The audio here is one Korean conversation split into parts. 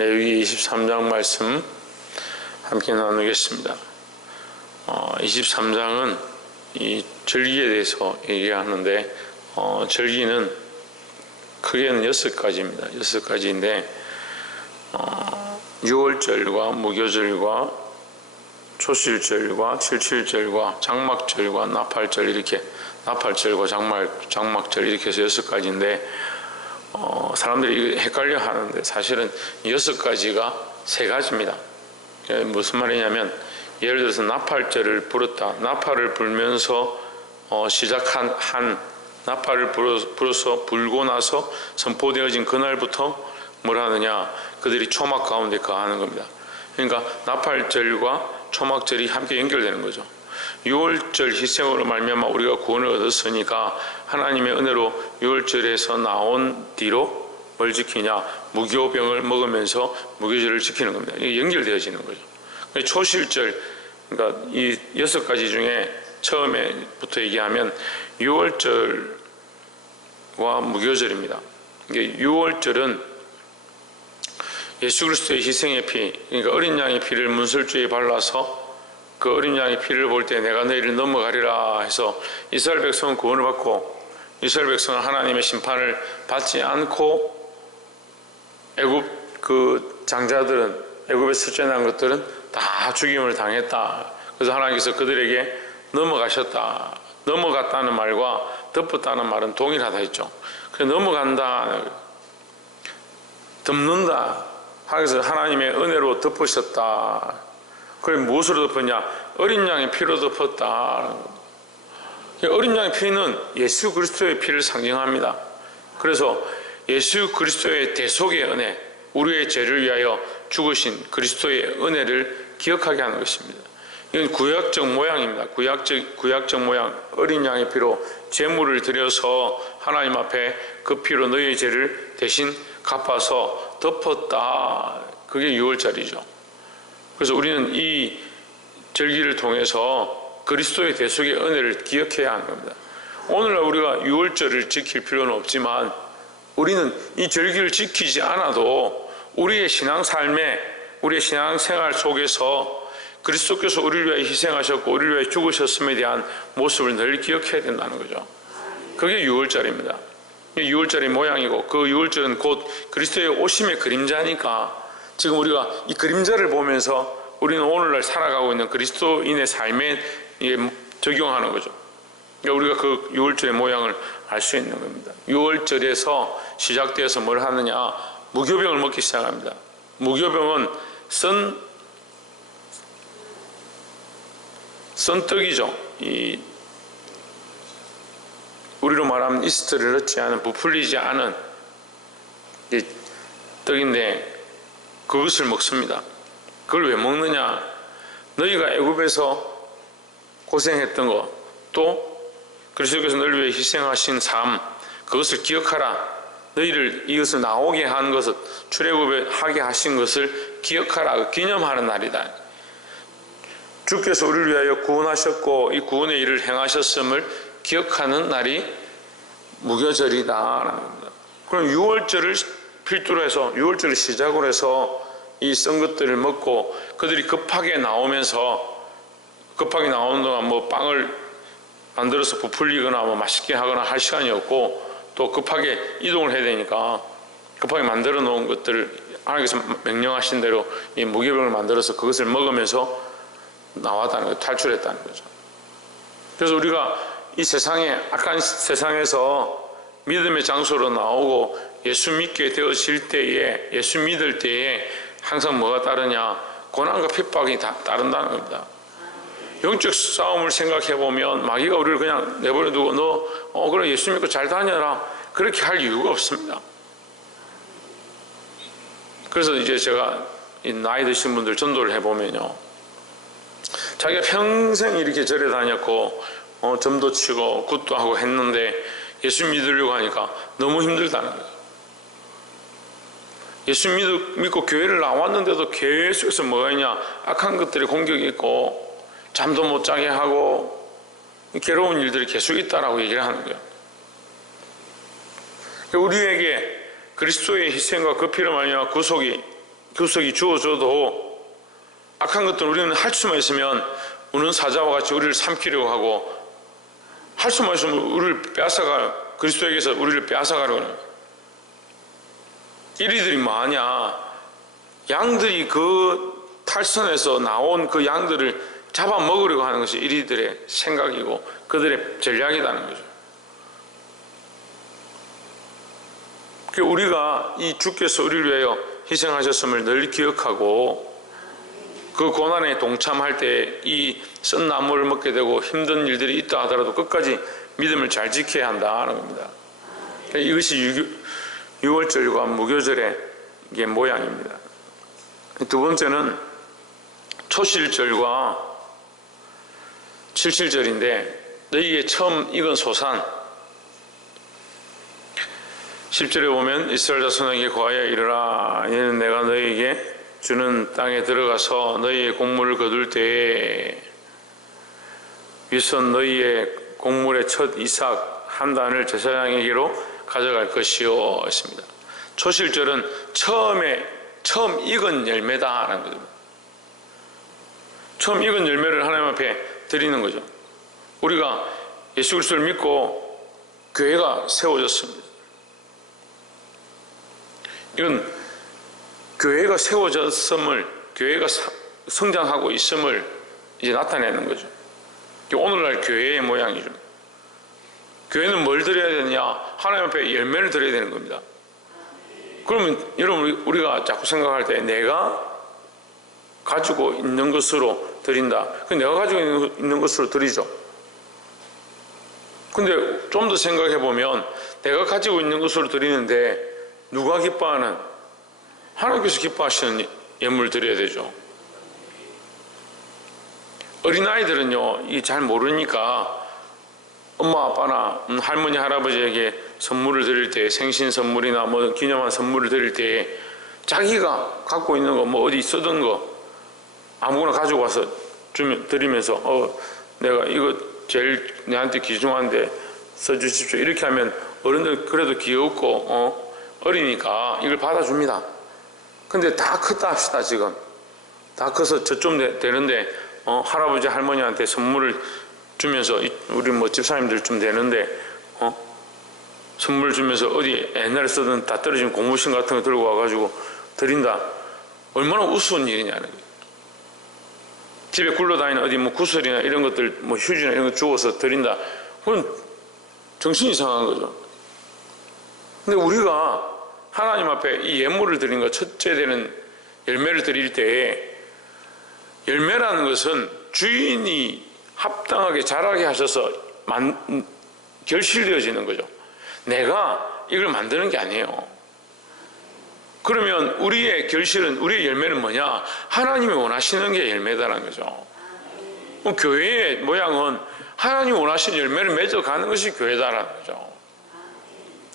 레위기 23장 말씀 함께 나누겠습니다. 23장은 이 절기에 대해서 얘기하는데 절기는 크게는 6가지입니다. 6가지인데 6월절과 무교절과 초실절과 칠칠절과 장막절과 나팔절, 이렇게 나팔절과 장막절 이렇게 해서 6가지인데 사람들이 헷갈려 하는데 사실은 6가지가 3가지입니다. 무슨 말이냐면, 예를 들어서 나팔절을 불었다. 나팔을 불면서 시작한 나팔을 불어서 불고 나서 선포되어진 그날부터 뭘 하느냐, 그들이 초막 가운데 거하는 겁니다. 그러니까 나팔절과 초막절이 함께 연결되는 거죠. 6월절 희생으로 말미암아 우리가 구원을 얻었으니까 하나님의 은혜로 6월절에서 나온 뒤로 뭘 지키냐, 무교병을 먹으면서 무교절을 지키는 겁니다. 이게 연결되어지는 거죠. 초실절, 그러니까 이 6가지 중에 처음에부터 얘기하면 6월절과 무교절입니다. 이게 6월절은 예수 그리스도의 희생의 피, 그러니까 어린 양의 피를 문설주에 발라서 그 어린 양의 피를 볼 때 내가 너희를 넘어가리라 해서 이스라엘 백성은 구원을 받고, 이스라엘 백성은 하나님의 심판을 받지 않고 애굽 그 장자들은, 애굽에 셋째 난 것들은 다 죽임을 당했다. 그래서 하나님께서 그들에게 넘어가셨다. 넘어갔다는 말과 덮었다는 말은 동일하다 했죠. 그래서 넘어간다, 덮는다. 그래서 하나님의 은혜로 덮으셨다. 그래 무엇으로 덮었냐? 어린 양의 피로 덮었다. 어린 양의 피는 예수 그리스도의 피를 상징합니다. 그래서 예수 그리스도의 대속의 은혜, 우리의 죄를 위하여 죽으신 그리스도의 은혜를 기억하게 하는 것입니다. 이건 구약적 모양입니다. 구약적 모양, 어린 양의 피로 제물을 드려서 하나님 앞에 그 피로 너희의 죄를 대신 갚아서 덮었다. 그게 6월절이죠. 그래서 우리는 이 절기를 통해서 그리스도의 대속의 은혜를 기억해야 하는 겁니다. 오늘날 우리가 6월절을 지킬 필요는 없지만 우리는 이 절기를 지키지 않아도 우리의 신앙 삶에, 우리의 신앙 생활 속에서 그리스도께서 우리를 위하여 희생하셨고 우리를 위하여 죽으셨음에 대한 모습을 늘 기억해야 된다는 거죠. 그게 6월절입니다. 6월절의 모양이고, 그 6월절은 곧 그리스도의 오심의 그림자니까 지금 우리가 이 그림자를 보면서 우리는 오늘날 살아가고 있는 그리스도인의 삶에 적용하는 거죠. 그러니까 우리가 그 6월절의 모양을 알 수 있는 겁니다. 6월절에서 시작되어서 뭘 하느냐, 무교병을 먹기 시작합니다. 무교병은 썬떡이죠. 우리로 말하면 이스트를 넣지 않은, 부풀리지 않은 떡인데 그것을 먹습니다. 그걸 왜 먹느냐? 너희가 애굽에서 고생했던 것, 또 그리스도께서 너희를 위해 희생하신 삶, 그것을 기억하라. 너희를 이것을 나오게 한 것을, 출애굽에 하게 하신 것을 기억하라. 기념하는 날이다. 주께서 우리를 위하여 구원하셨고 이 구원의 일을 행하셨음을 기억하는 날이 무교절이다. 그럼 6월절을 필두로 해서, 6월절을 시작으로 해서 이 썬 것들을 먹고, 그들이 급하게 나오는 동안 뭐 빵을 만들어서 부풀리거나 뭐 맛있게 하거나 할 시간이 없고, 또 급하게 이동을 해야 되니까 급하게 만들어 놓은 것들을 하나님께서 명령하신 대로 이 무교병을 만들어서 그것을 먹으면서 나왔다는 거죠. 탈출했다는 거죠. 그래서 우리가 이 세상에, 악한 세상에서 믿음의 장소로 나오고 예수 믿게 되어질 때에, 예수 믿을 때에 항상 뭐가 따르냐? 고난과 핍박이 다 따른다는 겁니다. 영적 싸움을 생각해 보면 마귀가 우리를 그냥 내버려 두고 너 그래 예수 믿고 잘 다녀라, 그렇게 할 이유가 없습니다. 그래서 이제 제가 이 나이 드신 분들 전도를 해보면요, 자기가 평생 이렇게 절에 다녔고 점도 치고 굿도 하고 했는데 예수 믿으려고 하니까 너무 힘들다는 거죠. 예수 믿고 교회를 나왔는데도 계속해서 뭐가 있냐, 악한 것들이 공격이 있고 잠도 못 자게 하고 괴로운 일들이 계속 있다라고 얘기를 하는 거예요. 우리에게 그리스도의 희생과 그 피로 말미암아 구속이 구석이 주어져도 악한 것들 우리는 할 수만 있으면 우는 사자와 같이 우리를 삼키려고 하고, 할 수만 있으면 우리를 빼앗아가, 그리스도에게서 우리를 빼앗아가려고 하는. 이리들이 뭐하냐, 양들이 그 탈선에서 나온 그 양들을 잡아먹으려고 하는 것이 이리들의 생각이고 그들의 전략이라는 거죠. 우리가 이 주께서 우리를 위하여 희생하셨음을 늘 기억하고, 그 고난에 동참할 때 이 쓴 나무를 먹게 되고 힘든 일들이 있다 하더라도 끝까지 믿음을 잘 지켜야 한다는 겁니다. 이것이 유월절과 무교절의 이게 모양입니다. 두 번째는 초실절과 칠칠절인데, 너희의 처음 익은 소산, 10절에 보면 이스라엘 자손에게 고하여 이르라. 이는 내가 너희에게 주는 땅에 들어가서 너희의 곡물을 거둘 때에 윗선 너희의 곡물의 첫 이삭 한 단을 제사장에게로 가져갈 것이요 했습니다. 초실절은 처음 익은 열매다라는 거죠. 처음 익은 열매를 하나님 앞에 드리는 거죠. 우리가 예수 그리스도를 믿고 교회가 세워졌습니다. 이건 교회가 세워졌음을, 교회가 성장하고 있음을 이제 나타내는 거죠. 오늘날 교회의 모양이죠. 교회는 뭘 드려야 되느냐? 하나님 앞에 열매를 드려야 되는 겁니다. 그러면 여러분, 우리가 자꾸 생각할 때 내가 가지고 있는 것으로 드린다. 내가 가지고 있는 것으로 드리죠. 근데 좀 더 생각해 보면 내가 가지고 있는 것으로 드리는데 누가 기뻐하는? 하나님께서 기뻐하시는 예물을 드려야 되죠. 어린아이들은요, 이 잘 모르니까 엄마 아빠나 할머니 할아버지에게 선물을 드릴 때, 생신 선물이나 뭐 기념한 선물을 드릴 때 자기가 갖고 있는 거, 뭐 어디 쓰던 거 아무거나 가지고 와서 드리면서 내가 이거 제일 내한테 귀중한데 써주십시오 이렇게 하면 어른들 그래도 귀엽고 어리니까 이걸 받아줍니다. 근데 다 컸다 합시다. 지금 다 커서 저쯤 되는데 할아버지 할머니한테 선물을 주면서, 우리 뭐 집사님들 좀 되는데 선물 주면서 어디 옛날에 쓰던 다 떨어진 고무신 같은 거 들고 와가지고 드린다. 얼마나 우스운 일이냐는 거예요. 집에 굴러다니는 어디 뭐 구슬이나 이런 것들, 뭐 휴지나 이런 거 주워서 드린다. 그건 정신이 이상한 거죠. 근데 우리가 하나님 앞에 이 예물을 드리는 것, 첫째 되는 열매를 드릴 때, 열매라는 것은 주인이 합당하게 자라게 하셔서 결실되어지는 거죠. 내가 이걸 만드는 게 아니에요. 그러면 우리의 결실은, 우리의 열매는 뭐냐? 하나님이 원하시는 게 열매다라는 거죠. 교회의 모양은 하나님이 원하시는 열매를 맺어가는 것이 교회다라는 거죠.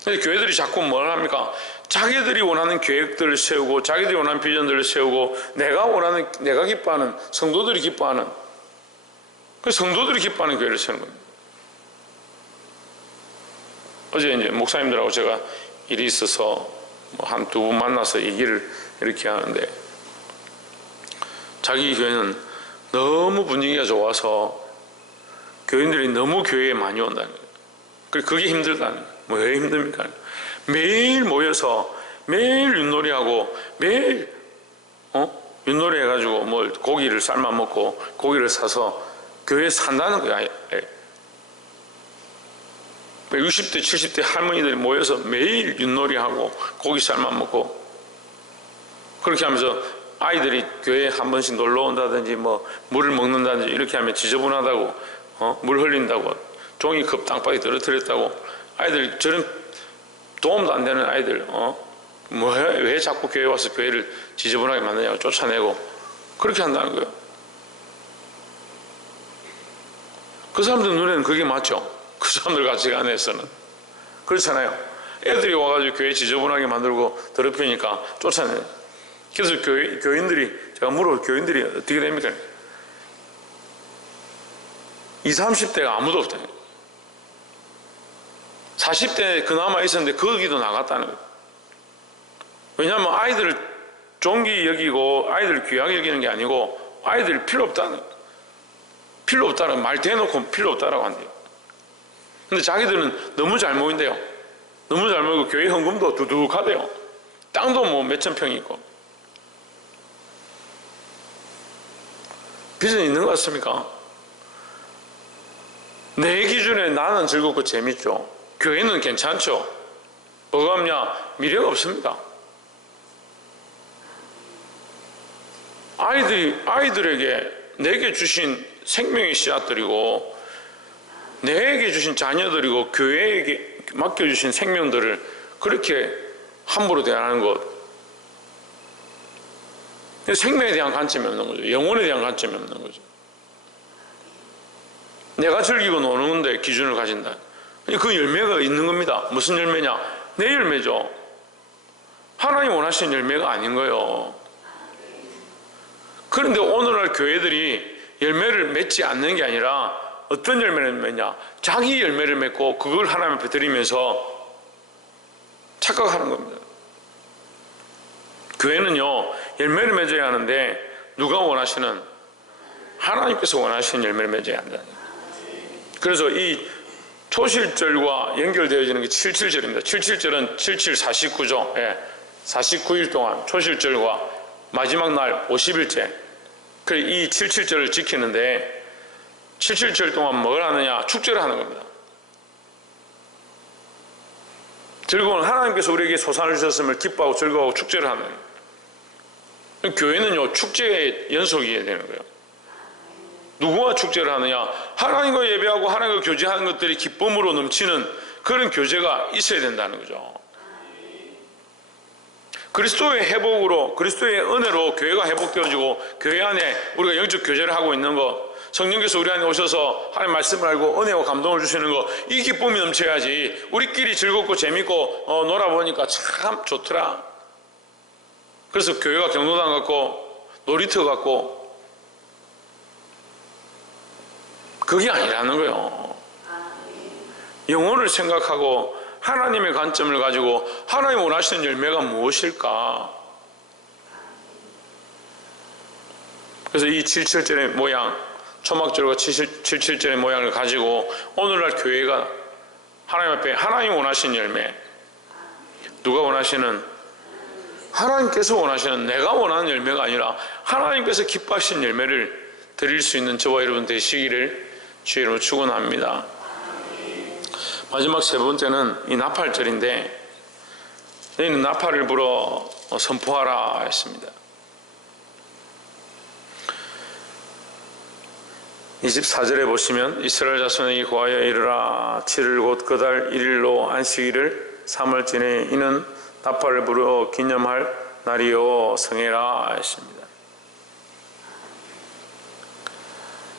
근데 교회들이 자꾸 뭘 합니까? 자기들이 원하는 계획들을 세우고, 자기들이 원하는 비전들을 세우고, 내가 기뻐하는, 성도들이 기뻐하는, 그 성도들이 기뻐하는 교회를 세우는 겁니다. 어제 이제 목사님들하고 제가 일이 있어서 한 두 분 만나서 얘기를 이렇게 하는데, 자기 교회는 너무 분위기가 좋아서 교인들이 너무 교회에 많이 온다는 거예요. 그게 힘들다는 거예요. 뭐 왜 힘듭니까? 매일 모여서 매일 윷놀이하고 매일 윷놀이 해가지고 뭐 고기를 삶아 먹고 고기를 사서 교회에 산다는 거야. 60대 70대 할머니들이 모여서 매일 윷놀이하고 고기 삶아 먹고, 그렇게 하면서 아이들이 교회에 한 번씩 놀러 온다든지 뭐 물을 먹는다든지 이렇게 하면 지저분하다고 물 흘린다고 종이컵 땅바닥에 떨어뜨렸다고, 아이들 저런 도움도 안 되는 아이들 왜 자꾸 교회 와서 교회를 지저분하게 만드냐고 쫓아내고 그렇게 한다는 거예요. 그 사람들 눈에는 그게 맞죠. 그 사람들 가치관에서는 그렇잖아요. 애들이 와가지고 교회 지저분하게 만들고 더럽히니까 쫓아내요. 그래서 교인들이, 제가 물어볼 교인들이 어떻게 됩니까? 20, 30대가 아무도 없다는 거예요. 40대 그나마 있었는데 거기도 나갔다는 거예요. 왜냐하면 아이들을 종기 여기고 아이들 귀하게 여기는 게 아니고 아이들이 필요 없다는 말 대놓고 필요 없다라고 한대요. 근데 자기들은 너무 잘 모인대요. 너무 잘 모이고 교회 헌금도 두둑하대요. 땅도 뭐 몇천 평이 있고. 비전이 있는 것 같습니까? 내 기준에 나는 즐겁고 재밌죠. 교회는 괜찮죠. 뭐가 없냐? 미래가 없습니다. 아이들에게 내게 주신 생명의 씨앗들이고 내게 주신 자녀들이고 교회에게 맡겨주신 생명들을 그렇게 함부로 대하는 것, 생명에 대한 관점이 없는 거죠. 영혼에 대한 관점이 없는 거죠. 내가 즐기고 노는 건데 기준을 가진다. 그 열매가 있는 겁니다. 무슨 열매냐? 내 열매죠. 하나님 원하시는 열매가 아닌 거예요. 그런데 오늘날 교회들이 열매를 맺지 않는 게 아니라 어떤 열매를 맺냐? 자기 열매를 맺고 그걸 하나님 앞에 드리면서 착각하는 겁니다. 교회는요, 열매를 맺어야 하는데 누가 원하시는? 하나님께서 원하시는 열매를 맺어야 한다. 그래서 이 초실절과 연결되어지는 게 77절입니다. 77절은 77, 49죠. 예, 49일 동안 초실절과 마지막 날 50일째. 이 77절을 지키는데 77절 동안 뭘 하느냐? 축제를 하는 겁니다. 즐거운 하나님께서 우리에게 소산을 주셨음을 기뻐하고 즐거워하고 축제를 하는 거예요. 교회는요, 축제의 연속이어야 되는 거예요. 누구와 축제를 하느냐? 하나님과 예배하고 하나님과 교제하는 것들이 기쁨으로 넘치는 그런 교제가 있어야 된다는 거죠. 그리스도의 회복으로, 그리스도의 은혜로 교회가 회복되어지고 교회 안에 우리가 영적 교제를 하고 있는 것, 성령께서 우리 안에 오셔서 하나님 말씀을 알고 은혜와 감동을 주시는 것, 이 기쁨이 넘쳐야지. 우리끼리 즐겁고 재밌고 놀아보니까 참 좋더라. 그래서 교회가 경로당 같고 놀이터 같고 그게 아니라는 거예요. 영혼을 생각하고 하나님의 관점을 가지고 하나님 원하시는 열매가 무엇일까? 그래서 이 77절의 모양, 초막절과 77절의 모양을 가지고 오늘날 교회가 하나님 앞에 하나님 원하시는 열매, 누가 원하시는? 하나님께서 원하시는, 내가 원하는 열매가 아니라 하나님께서 기뻐하시는 열매를 드릴 수 있는 저와 여러분 되시기를 주의 이름으로 축원합니다. 마지막 세 번째는 이 나팔절인데, 너희는 나팔을 불어 선포하라 했습니다. 24절에 보시면 이스라엘 자손에게 고하여 이르라. 7일 곧 그달 1일로 안식일을 삼을지니 이는 나팔을 불어 기념할 날이요 성회라 했습니다.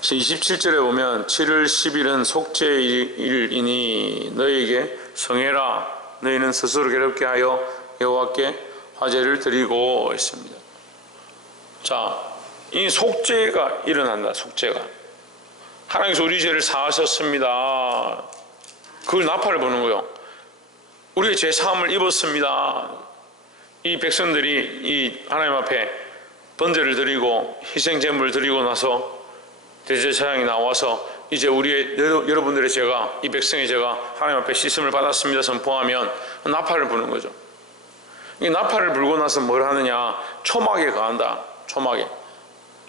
27절에 보면 7월 10일은 속죄일이니 너희에게 성회라. 너희는 스스로 괴롭게 하여 여호와께 화제를 드리고 있습니다. 자, 이 속죄가 일어난다. 속죄가 하나님께서 우리 죄를 사하셨습니다. 그걸 나팔을 부는 거예요. 우리의 죄 사함을 입었습니다. 이 백성들이 이 하나님 앞에 번제를 드리고 희생제물을 드리고 나서 대제사장이 나와서 이제 우리의 여러분들의 죄가, 이 백성의 죄가 하나님 앞에 씻음을 받았습니다 선포하면 나팔을 부는 거죠. 이 나팔을 불고 나서 뭘 하느냐? 초막에 가한다. 초막에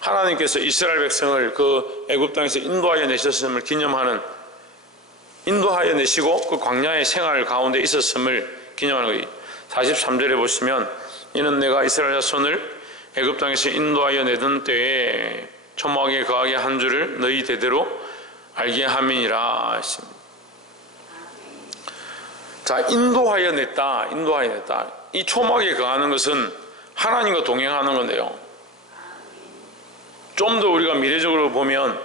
하나님께서 이스라엘 백성을 그 애굽 땅에서 인도하여 내셨음을 기념하는, 인도하여 내시고 그 광야의 생활 가운데 있었음을 기념하는 거예요. 43절에 보시면 이는 내가 이스라엘 자손을 애굽 땅에서 인도하여 내던 때에 초막에 거하게 한 줄을 너희 대대로 알게 함이니라 했습니다. 자, 인도하여 냈다. 인도하여 냈다. 이 초막에 거하는 것은 하나님과 동행하는 건데요, 좀 더 우리가 미래적으로 보면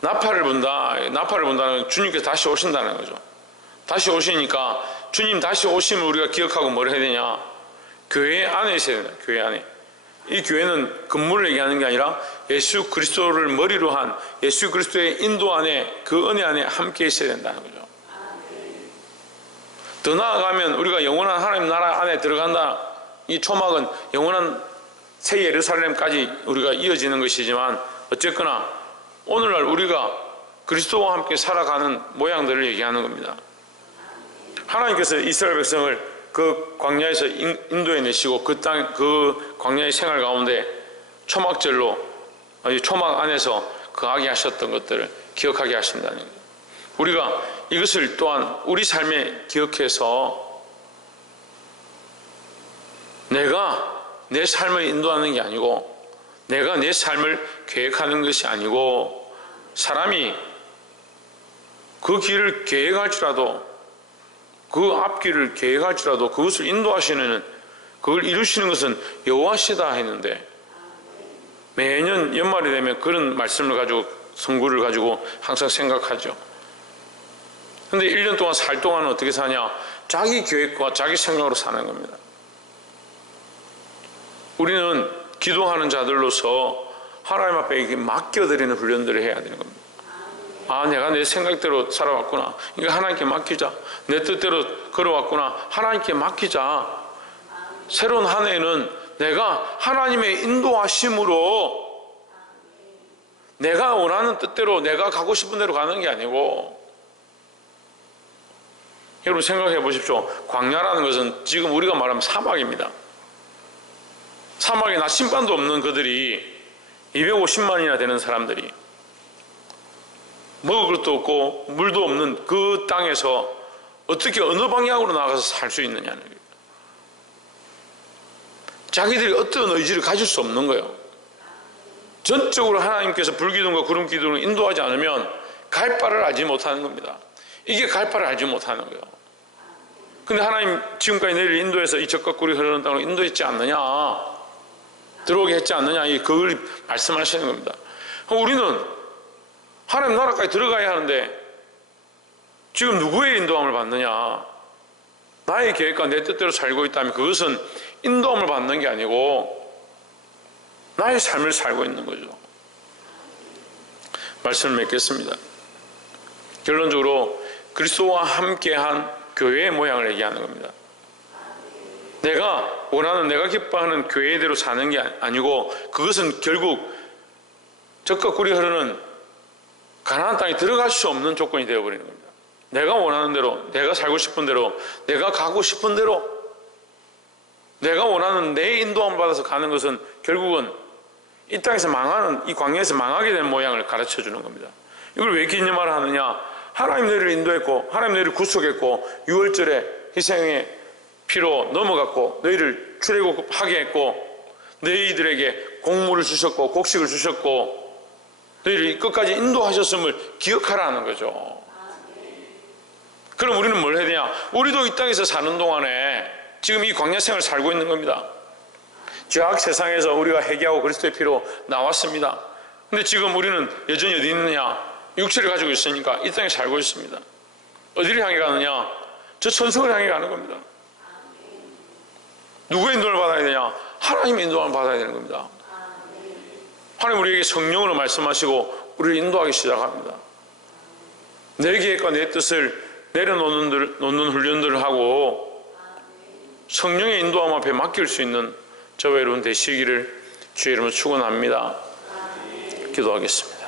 나팔을 분다. 나팔을 분다는 건 주님께서 다시 오신다는 거죠. 다시 오시니까 주님 다시 오시면 우리가 기억하고 뭘 해야 되냐? 교회 안에 있어야 된다. 교회 안에. 이 교회는 건물을 얘기하는 게 아니라 예수 그리스도를 머리로 한 예수 그리스도의 인도 안에, 그 은혜 안에 함께 있어야 된다는 거죠. 더 나아가면 우리가 영원한 하나님 나라 안에 들어간다. 이 초막은 영원한 새 예루살렘까지 우리가 이어지는 것이지만 어쨌거나 오늘날 우리가 그리스도와 함께 살아가는 모양들을 얘기하는 겁니다. 하나님께서 이스라엘 백성을 그 광야에서 인도해 내시고 그 광야의 생활 가운데 초막절로 초막 안에서 거하게 하셨던 것들을 기억하게 하신다는 거예요. 우리가 이것을 또한 우리 삶에 기억해서 내가 내 삶을 인도하는 게 아니고 내가 내 삶을 계획하는 것이 아니고 사람이 그 길을 계획할지라도 그 앞길을 계획할지라도 그것을 인도하시는 그걸 이루시는 것은 여호와시다 했는데 매년 연말이 되면 그런 말씀을 가지고 성구를 가지고 항상 생각하죠. 근데 1년 동안 살 동안은 어떻게 사냐? 자기 계획과 자기 생각으로 사는 겁니다. 우리는 기도하는 자들로서 하나님 앞에 이렇게 맡겨드리는 훈련들을 해야 되는 겁니다. 아, 내가 내 생각대로 살아왔구나. 이거 하나님께 맡기자. 내 뜻대로 걸어왔구나. 하나님께 맡기자. 새로운 한 해는 내가 하나님의 인도하심으로 내가 원하는 뜻대로 내가 가고 싶은 대로 가는 게 아니고, 여러분 생각해 보십시오. 광야라는 것은 지금 우리가 말하면 사막입니다. 사막에 나침반도 없는 그들이 250만이나 되는 사람들이 먹을 것도 없고 물도 없는 그 땅에서 어떻게 어느 방향으로 나가서 살 수 있느냐는 거예요. 자기들이 어떤 의지를 가질 수 없는 거예요. 전적으로 하나님께서 불기둥과 구름기둥을 인도하지 않으면 갈 바를 알지 못하는 겁니다. 이게 갈 바를 알지 못하는 거예요. 근데 하나님 지금까지 너희를 인도해서 이 적과 꿀이 흐르는 땅으로 인도했지 않느냐, 들어오게 했지 않느냐, 그걸 말씀하시는 겁니다. 우리는 하나님 나라까지 들어가야 하는데 지금 누구의 인도함을 받느냐? 나의 계획과 내 뜻대로 살고 있다면 그것은 인도함을 받는 게 아니고 나의 삶을 살고 있는 거죠. 말씀을 맺겠습니다. 결론적으로 그리스도와 함께한 교회의 모양을 얘기하는 겁니다. 내가 원하는, 내가 기뻐하는 교회대로 사는 게 아니고 그것은 결국 젖과 꿀이 흐르는 가나안 땅에 들어갈 수 없는 조건이 되어버리는 겁니다. 내가 원하는 대로, 내가 살고 싶은 대로, 내가 가고 싶은 대로, 내가 원하는 내 인도함을 받아서 가는 것은 결국은 이 땅에서 망하는, 이 광야에서 망하게 된 모양을 가르쳐 주는 겁니다. 이걸 왜 기념하라 하느냐? 하나님 너희를 인도했고 하나님 너희를 구속했고 6월절에 희생의 피로 넘어갔고 너희를 출애굽하게 했고 너희들에게 곡물을 주셨고 곡식을 주셨고 너희를 끝까지 인도하셨음을 기억하라는 거죠. 그럼 우리는 뭘 해야 되냐? 우리도 이 땅에서 사는 동안에 지금 이 광야 생활을 살고 있는 겁니다. 죄악 세상에서 우리가 회개하고 그리스도의 피로 나왔습니다. 근데 지금 우리는 여전히 어디 있느냐? 육체를 가지고 있으니까 이 땅에 살고 있습니다. 어디를 향해 가느냐? 저 천성을 향해 가는 겁니다. 누구의 인도를 받아야 되냐? 하나님의 인도를 받아야 되는 겁니다. 하나님 우리에게 성령으로 말씀하시고 우리를 인도하기 시작합니다. 내 계획과 내 뜻을 내려놓는 훈련들을 하고 성령의 인도함 앞에 맡길 수 있는 저와 여러분 되시기를 주의 이름으로 축원합니다. 기도하겠습니다.